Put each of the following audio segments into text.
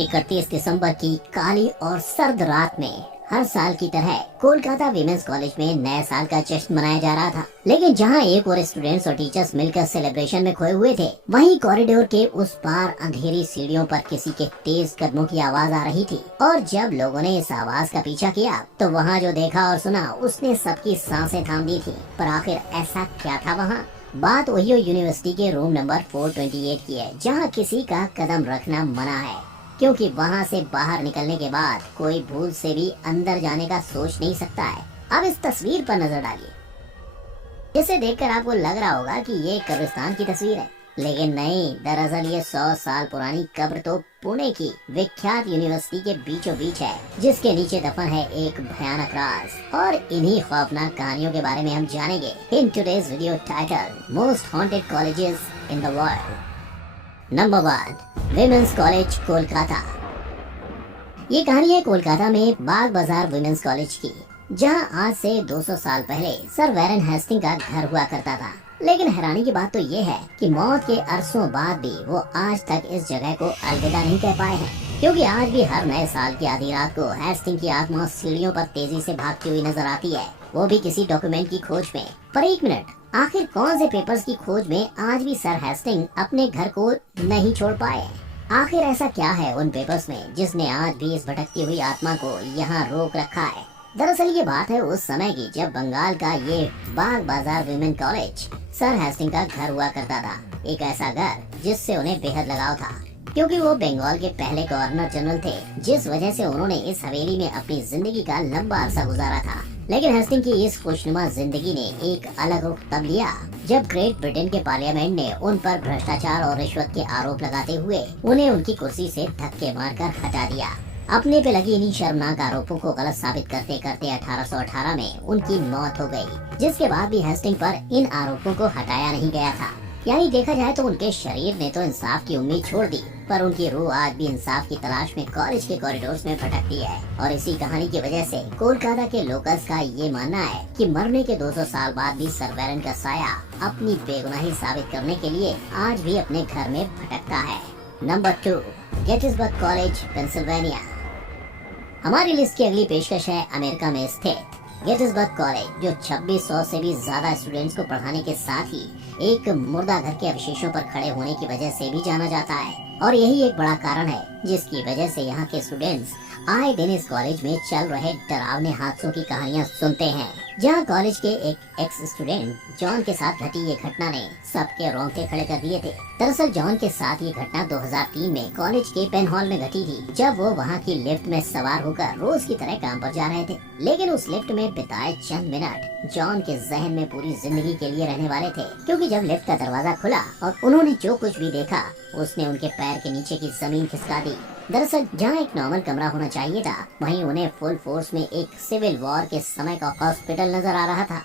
31 दिसंबर की काली और सर्द रात में हर साल की तरह कोलकाता विमेंस कॉलेज में नए साल का जश्न मनाया जा रहा था। लेकिन जहां एक और स्टूडेंट्स और टीचर्स मिलकर सेलिब्रेशन में खोए हुए थे, वहीं कॉरिडोर के उस पार अंधेरी सीढ़ियों पर किसी के तेज कदमों की आवाज आ रही थी। और जब लोगों ने इस आवाज का पीछा किया तो वहाँ जो देखा और सुना उसने सबकी सांसें थाम दी थी। पर आखिर ऐसा क्या था वहाँ? बात ओहियो यूनिवर्सिटी के रूम नंबर 428 की है, जहाँ किसी का कदम रखना मना है, क्योंकि वहाँ से बाहर निकलने के बाद कोई भूल से भी अंदर जाने का सोच नहीं सकता है। अब इस तस्वीर पर नजर डालिए। इसे देखकर आपको लग रहा होगा कि ये कब्रिस्तान की तस्वीर है, लेकिन नहीं, दरअसल ये 100 साल पुरानी कब्र तो पुणे की विख्यात यूनिवर्सिटी के बीचों बीच है, जिसके नीचे दफन है एक भयानक राज। और इन्हीं खौफनाक कहानियों के बारे में हम जानेंगे in today's video title most haunted colleges in the world. Number 1, women's college Kolkata. ये कहानी है कोलकाता में बाग बाजार विमेंस कॉलेज की, जहां आज से 200 साल पहले सर वैरन हेस्टिंग का घर हुआ करता था। लेकिन हैरानी की बात तो ये है कि मौत के अरसों बाद भी वो आज तक इस जगह को अलविदा नहीं कह पाए हैं, क्योंकि आज भी हर नए साल की आधी रात को हेस्टिंग की आत्मा सीढ़ियों पर तेजी से भागती हुई नजर आती है, वो भी किसी डॉक्यूमेंट की खोज में। पर एक मिनट, आखिर कौन से पेपर्स की खोज में आज भी सर हेस्टिंग अपने घर को नहीं छोड़ पाए? आखिर ऐसा क्या है उन पेपर्स में जिसने आज भी इस भटकती हुई आत्मा को यहाँ रोक रखा है? दरअसल ये बात है उस समय की, जब बंगाल का ये बाग बाजार विमेन कॉलेज सर हेस्टिंग का घर हुआ करता था। एक ऐसा घर जिससे उन्हें बेहद लगाव था, क्योंकि वो बंगाल के पहले गवर्नर जनरल थे, जिस वजह से उन्होंने इस हवेली में अपनी जिंदगी का लंबा अरसा गुजारा था। लेकिन हेस्टिंग की इस खुशनुमा जिंदगी ने एक अलग रुख तब लिया, जब ग्रेट ब्रिटेन के पार्लियामेंट ने उन पर भ्रष्टाचार और रिश्वत के आरोप लगाते हुए उन्हें उनकी कुर्सी से धक्के मारकर हटा दिया। अपने पे लगी इन्हीं शर्मनाक आरोपों को गलत साबित करते करते 1818 में उनकी मौत हो गई, जिसके बाद भी हेस्टिंग पर इन आरोपों को हटाया नहीं गया था। यानी देखा जाए तो उनके शरीर ने तो इंसाफ की उम्मीद छोड़ दी, पर उनकी रूह आज भी इंसाफ की तलाश में कॉलेज के कॉरिडोर्स में भटकती है। और इसी कहानी की वजह से कोलकाता के लोकल्स का ये मानना है कि मरने के 200 साल बाद भी सर वैरन का साया अपनी बेगुनाही साबित करने के लिए आज भी अपने घर में भटकता है। Number 2, Gettysburg college, Pennsylvania. हमारी लिस्ट की अगली पेशकश है अमेरिका में स्थित गेटिसबर्ग कॉलेज, जो 2600 से भी ज्यादा स्टूडेंट्स को पढ़ाने के साथ ही एक मुर्दा घर के अवशेषों पर खड़े होने की वजह से भी जाना जाता है। और यही एक बड़ा कारण है जिसकी वजह से यहाँ के स्टूडेंट्स आए दिन इस कॉलेज में चल रहे डरावने हादसों की कहानियाँ सुनते हैं। जहाँ कॉलेज के एक एक्स स्टूडेंट जॉन के साथ घटी ये घटना ने सबके रोंगटे खड़े कर दिए थे। दरअसल जॉन के साथ ये घटना 2003 में कॉलेज के पेन हॉल में घटी थी, जब वो वहाँ की लिफ्ट में सवार होकर रोज की तरह काम पर जा रहे थे। लेकिन उस लिफ्ट में बिताए चंद मिनट जॉन के जहन में पूरी जिंदगी के लिए रहने वाले थे, क्योंकि जब लिफ्ट का दरवाजा खुला और उन्होंने जो कुछ भी देखा उसने उनके पैर के नीचे की जमीन खिसका दी। दरअसल जहाँ एक नॉर्मल कमरा होना चाहिए था, वहीं उन्हें फुल फोर्स में एक सिविल वॉर के समय का हॉस्पिटल नजर आ रहा था,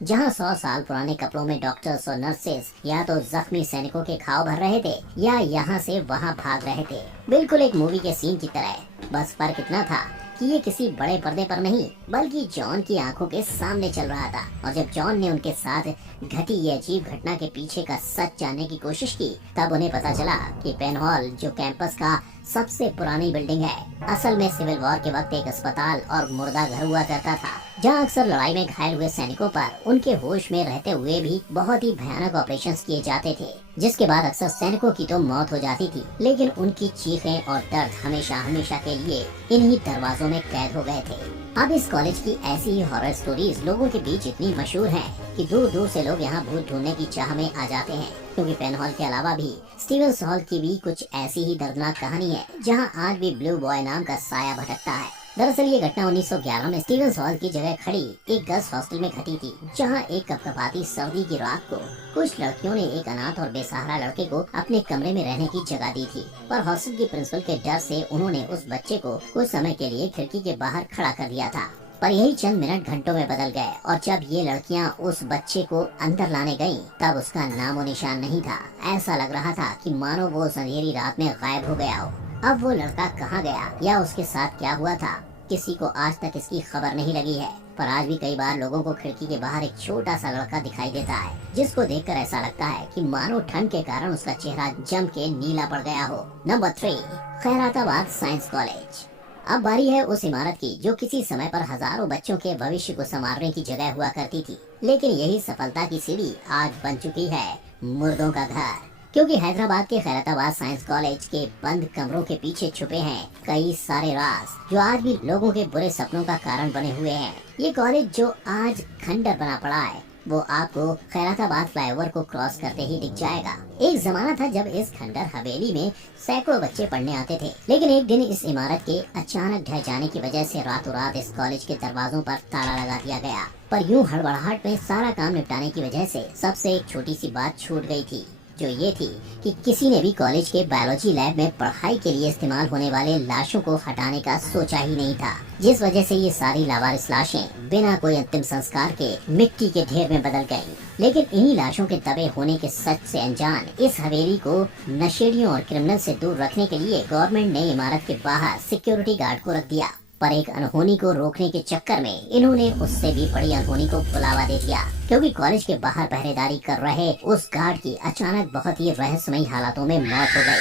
जहाँ 100 साल पुराने कपड़ों में डॉक्टर्स और नर्सेस या तो जख्मी सैनिकों के घाव भर रहे थे या यहाँ से वहाँ भाग रहे थे, बिल्कुल एक मूवी के सीन की तरह। बस फर्क इतना था कि ये किसी बड़े पर्दे पर नहीं बल्कि जॉन की आंखों के सामने चल रहा था। और जब जॉन ने उनके साथ घटी ये अजीब घटना के पीछे का सच जानने की कोशिश की, तब उन्हें पता चला कि पेन हॉल, जो कैंपस का सबसे पुरानी बिल्डिंग है, असल में सिविल वॉर के वक्त एक अस्पताल और मुर्दा घर हुआ करता था, जहाँ अक्सर लड़ाई में घायल हुए सैनिकों पर उनके होश में रहते हुए भी बहुत ही भयानक ऑपरेशंस किए जाते थे, जिसके बाद अक्सर सैनिकों की तो मौत हो जाती थी, लेकिन उनकी चीखें और दर्द हमेशा हमेशा के लिए इन्हीं दरवाजों में कैद हो गए थे। अब इस कॉलेज की ऐसी ही हॉरर स्टोरीज लोगों के बीच इतनी मशहूर हैं कि दूर दूर से लोग यहाँ भूत ढूंढने की चाह में आ जाते हैं, क्योंकि पेन हॉल के अलावा भी स्टीवेंस हॉल की भी कुछ ऐसी ही दर्दनाक कहानी है, जहाँ आज भी ब्लू बॉय नाम का साया भटकता है। दरअसल ये घटना 1911 में स्टीवेंस हॉल की जगह खड़ी एक गर्ल्स हॉस्टल में घटी थी, जहां एक कपकपाती सर्दी की रात को कुछ लड़कियों ने एक अनाथ और बेसहारा लड़के को अपने कमरे में रहने की जगह दी थी। पर हॉस्टल की प्रिंसिपल के डर से उन्होंने उस बच्चे को कुछ समय के लिए खिड़की के बाहर खड़ा कर दिया था। पर यही चंद मिनट घंटों में बदल गए, और जब ये लड़कियां उस बच्चे को अंदर लाने गईं, तब उसका नामो निशान नहीं था। ऐसा लग रहा था कि मानो वो उस अंधेरी रात में गायब हो गया हो। अब वो लड़का कहाँ गया या उसके साथ क्या हुआ था, किसी को आज तक इसकी खबर नहीं लगी है। पर आज भी कई बार लोगों को खिड़की के बाहर एक छोटा सा लड़का दिखाई देता है, जिसको देखकर ऐसा लगता है कि मानो ठंड के कारण उसका चेहरा जम के नीला पड़ गया हो। Number 3, Khairatabad science college. अब बारी है उस इमारत की जो किसी समय पर हजारों बच्चों के भविष्य को संवारने की जगह हुआ करती थी, लेकिन यही सफलता की सीढ़ी आज बन चुकी है मुर्दों का घर। क्योंकि हैदराबाद के खैराताबाद साइंस कॉलेज के बंद कमरों के पीछे छुपे हैं कई सारे राज जो आज भी लोगों के बुरे सपनों का कारण बने हुए हैं। ये कॉलेज जो आज खंडर बना पड़ा है, वो आपको खैराताबाद फ्लाईओवर को क्रॉस करते ही दिख जाएगा। एक जमाना था जब इस खंडर हवेली में सैकड़ों बच्चे पढ़ने आते थे, लेकिन एक दिन इस इमारत के अचानक ढह जाने की वजह से रातों रात इस कॉलेज के दरवाजों पर ताला लगा दिया गया। पर यूं हड़बड़ाहट में सारा काम निपटाने की वजह से सबसे एक छोटी सी बात छूट गई थी, जो ये थी कि किसी ने भी कॉलेज के बायोलॉजी लैब में पढ़ाई के लिए इस्तेमाल होने वाले लाशों को हटाने का सोचा ही नहीं था, जिस वजह से ये सारी लावारिस लाशें बिना कोई अंतिम संस्कार के मिट्टी के ढेर में बदल गईं। लेकिन इन्हीं लाशों के दबे होने के सच से अनजान इस हवेली को नशेड़ियों और क्रिमिनल से दूर रखने के लिए गवर्नमेंट ने इमारत के बाहर सिक्योरिटी गार्ड को रख दिया। पर एक अनहोनी को रोकने के चक्कर में इन्होंने उससे भी बड़ी अनहोनी को बुलावा दे दिया, क्योंकि कॉलेज के बाहर पहरेदारी कर रहे उस गार्ड की अचानक बहुत ही रहस्यमयी हालातों में मौत हो गई।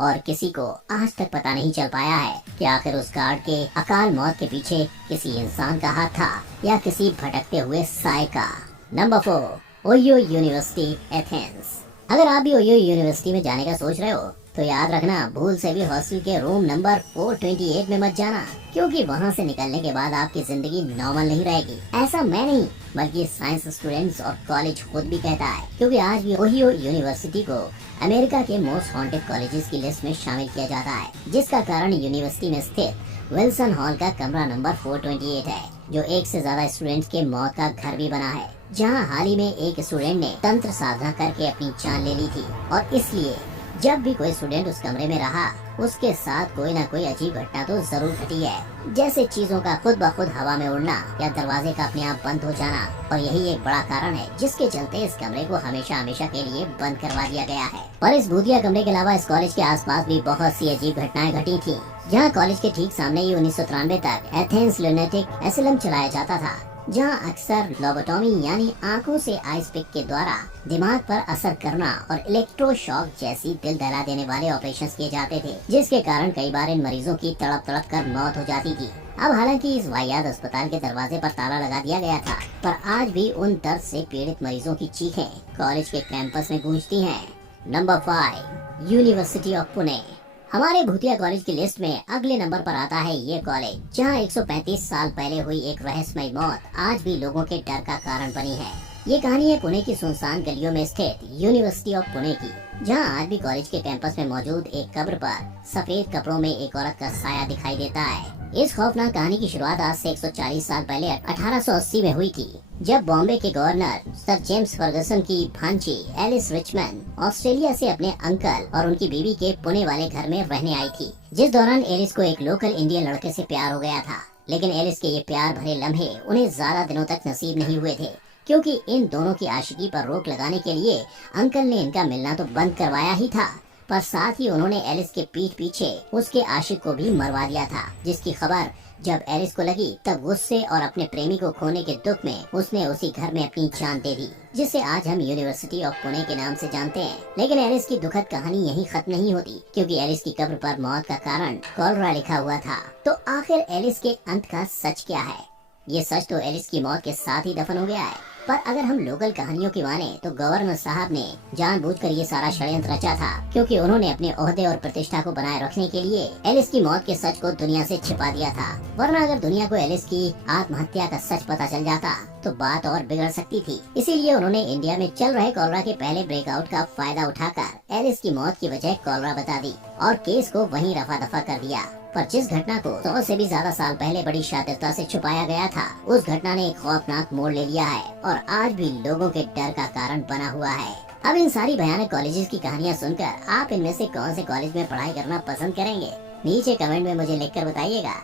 और किसी को आज तक पता नहीं चल पाया है कि आखिर उस गार्ड के अकाल मौत के पीछे किसी इंसान का हाथ था या किसी भटकते हुए साए का। Number 4, OYO university Athens. अगर आप भी ओयो यूनिवर्सिटी में जाने का सोच रहे हो तो याद रखना, भूल से भी हॉस्टल के रूम नंबर 428 में मत जाना, क्योंकि वहाँ से निकलने के बाद आपकी जिंदगी नॉर्मल नहीं रहेगी। ऐसा मैं नहीं बल्कि साइंस स्टूडेंट्स और कॉलेज खुद भी कहता है, क्योंकि आज भी ओहियो यूनिवर्सिटी को अमेरिका के मोस्ट हॉन्टेड कॉलेजेस की लिस्ट में शामिल किया जाता है, जिसका कारण यूनिवर्सिटी में स्थित विल्सन हॉल का कमरा नंबर 428 है, जो एक से ज्यादा स्टूडेंट्स के मौत का घर भी बना है, जहाँ हाल ही में एक स्टूडेंट ने तंत्र साधना करके अपनी जान ले ली थी। और इसलिए जब भी कोई स्टूडेंट उस कमरे में रहा, उसके साथ कोई न कोई अजीब घटना तो जरूर घटी है, जैसे चीजों का खुद ब खुद हवा में उड़ना या दरवाजे का अपने आप बंद हो जाना। और यही एक बड़ा कारण है जिसके चलते इस कमरे को हमेशा हमेशा के लिए बंद करवा दिया गया है। पर इस भूतिया कमरे के अलावा इस कॉलेज के आसपास भी बहुत सी अजीब घटनाएं घटी थी, जहाँ कॉलेज के ठीक सामने ही 1993 तक एथेंस लुनेटिक एसिलम चलाया जाता था, जहाँ अक्सर लोबोटॉमी यानी आंखों से आइस पिक के द्वारा दिमाग पर असर करना और इलेक्ट्रोशॉक जैसी दिल दहला देने वाले ऑपरेशंस किए जाते थे, जिसके कारण कई बार इन मरीजों की तड़प तड़प कर मौत हो जाती थी। अब हालांकि इस वाहियात अस्पताल के दरवाजे पर ताला लगा दिया गया था, पर आज भी उन दर्द से पीड़ित मरीजों की चीखें कॉलेज के कैंपस में गूंजती हैं। Number 5, university of Pune. हमारे भूतिया कॉलेज की लिस्ट में अगले नंबर पर आता है ये कॉलेज, जहां 135 साल पहले हुई एक रहस्यमयी मौत आज भी लोगों के डर का कारण बनी है। ये कहानी है पुणे की सुनसान गलियों में स्थित यूनिवर्सिटी ऑफ पुणे की, जहां आज भी कॉलेज के कैंपस में मौजूद एक कब्र पर सफेद कपड़ों में एक औरत का साया दिखाई देता है। इस खौफनाक कहानी की शुरुआत आज से 140 साल पहले 1880 में हुई थी, जब बॉम्बे के गवर्नर सर जेम्स फर्गसन की भांजी एलिस रिचमंड ऑस्ट्रेलिया से अपने अंकल और उनकी बीवी के पुणे वाले घर में रहने आई थी, जिस दौरान एलिस को एक लोकल इंडियन लड़के से प्यार हो गया था। लेकिन एलिस के ये प्यार भरे लम्हे उन्हें ज्यादा दिनों तक नसीब नहीं हुए थे, क्योंकि इन दोनों की आशिकी पर रोक लगाने के लिए अंकल ने इनका मिलना तो बंद करवाया ही था, पर साथ ही उन्होंने एलिस के पीठ पीछे उसके आशिक को भी मरवा दिया था, जिसकी खबर जब एलिस को लगी तब गुस्से और अपने प्रेमी को खोने के दुख में उसने उसी घर में अपनी जान दे दी, जिसे आज हम यूनिवर्सिटी ऑफ पुणे के नाम से जानते हैं। लेकिन एलिस की दुखद कहानी यहीं खत्म नहीं होती, क्योंकि एलिस की कब्र पर मौत का कारण कॉलरा लिखा हुआ था। तो आखिर एलिस के अंत का सच क्या है? ये सच तो एलिस की मौत के साथ ही दफन हो गया है, पर अगर हम लोकल कहानियों की माने तो गवर्नर साहब ने जानबूझकर ये सारा षड्यंत्र रचा था, क्योंकि उन्होंने अपने ओहदे और प्रतिष्ठा को बनाए रखने के लिए एलिस की मौत के सच को दुनिया से छिपा दिया था। वरना अगर दुनिया को एलिस की आत्महत्या का सच पता चल जाता तो बात और बिगड़ सकती थी। इसीलिए उन्होंने इंडिया में चल रहे कॉलरा के पहले ब्रेकआउट का फायदा उठाकर एलिस की मौत की वजह कॉलरा बता दी और केस को वहीं रफा दफा कर दिया। पर जिस घटना को 100 से भी ज्यादा साल पहले बड़ी शातिरता से छुपाया गया था, उस घटना ने एक खौफनाक मोड़ ले लिया है और आज भी लोगों के डर का कारण बना हुआ है। अब इन सारी भयानक कॉलेजेस की कहानियां सुनकर आप इनमें से कौन से कॉलेज में पढ़ाई करना पसंद करेंगे? नीचे कमेंट में मुझे लिखकर बताइएगा।